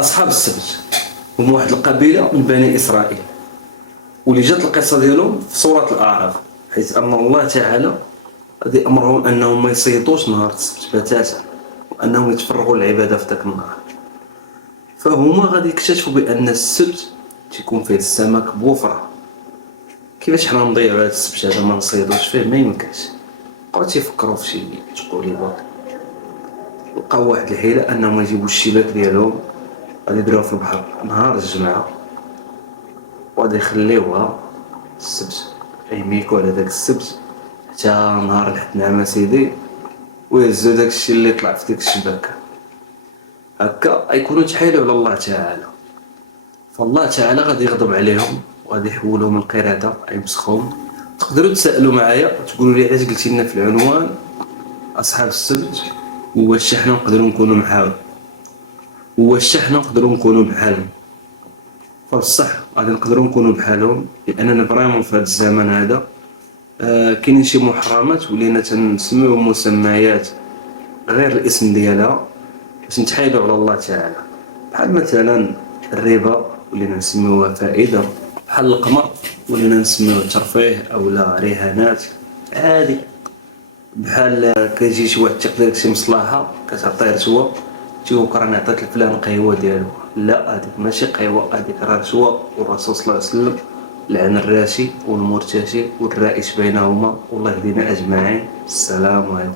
اصحاب السبت هما واحد القبيله من بني اسرائيل، واللي جات القصه ديالهم في سوره الاعراف، حيث ان الله تعالى غادي امرهم انهم ما يصيدوش نهار السبت بتاتا، وانهم يتفرغوا للعباده في ذاك النهار. فهما غادي يكتشفوا بان السبت تيكون فيه السمك بوفره. كيفاش حنا نضيعوا هذا السبت هذا ما نصيدوش فيه؟ ما يمكنش. بقاو تيفكروا في شي تقوليبات، لقاو واحد الحيله انهم يجيبوا الشباك ديالهم غادي يديروها في البحر نهار الجمعه، وغادي يخليوها السبت، يميكو على داك السبت حتى نهار الحد نعم سيدي، ويهزو داك الشيء اللي طلع في ديك الشباكه. هكا غيكونوا تحايلوا على الله تعالى، فالله تعالى غادي يغضب عليهم وغادي يحولهم من القرده، يمسخهم. تقدروا تسالوا معايا تقولوا لي علاش قلتي لنا في العنوان اصحاب السبت، واش حنا نقدروا نكونوا معاهم، واش حنا نقدروا نكونوا بحالهم؟ فبصح غادي نقدروا نكونوا بحالهم، لاننا فريمون في هذا الزمن هذا كاينين شي محرمات ولينا تنسميوهم مسميات غير الاسم ديالها باش نتحايلوا على الله تعالى، بحال مثلا الربا ولينا نسميوها فائده، بحال القمر ولينا نسميوه ترفيه اولا رهانات عادي، بحال كيجي شي واحد تيقدر شي مصلحه كتعطيه رشوه تيقول راني عطيت لفلان القهوه ديالو، لا هذيك ماشي قهوه، هذيك راه رشوه، والرسول صلى الله عليه وسلم لعن الراشي والمرتشي والرائش بينهما، والله يهدينا اجمعين. السلام عليكم.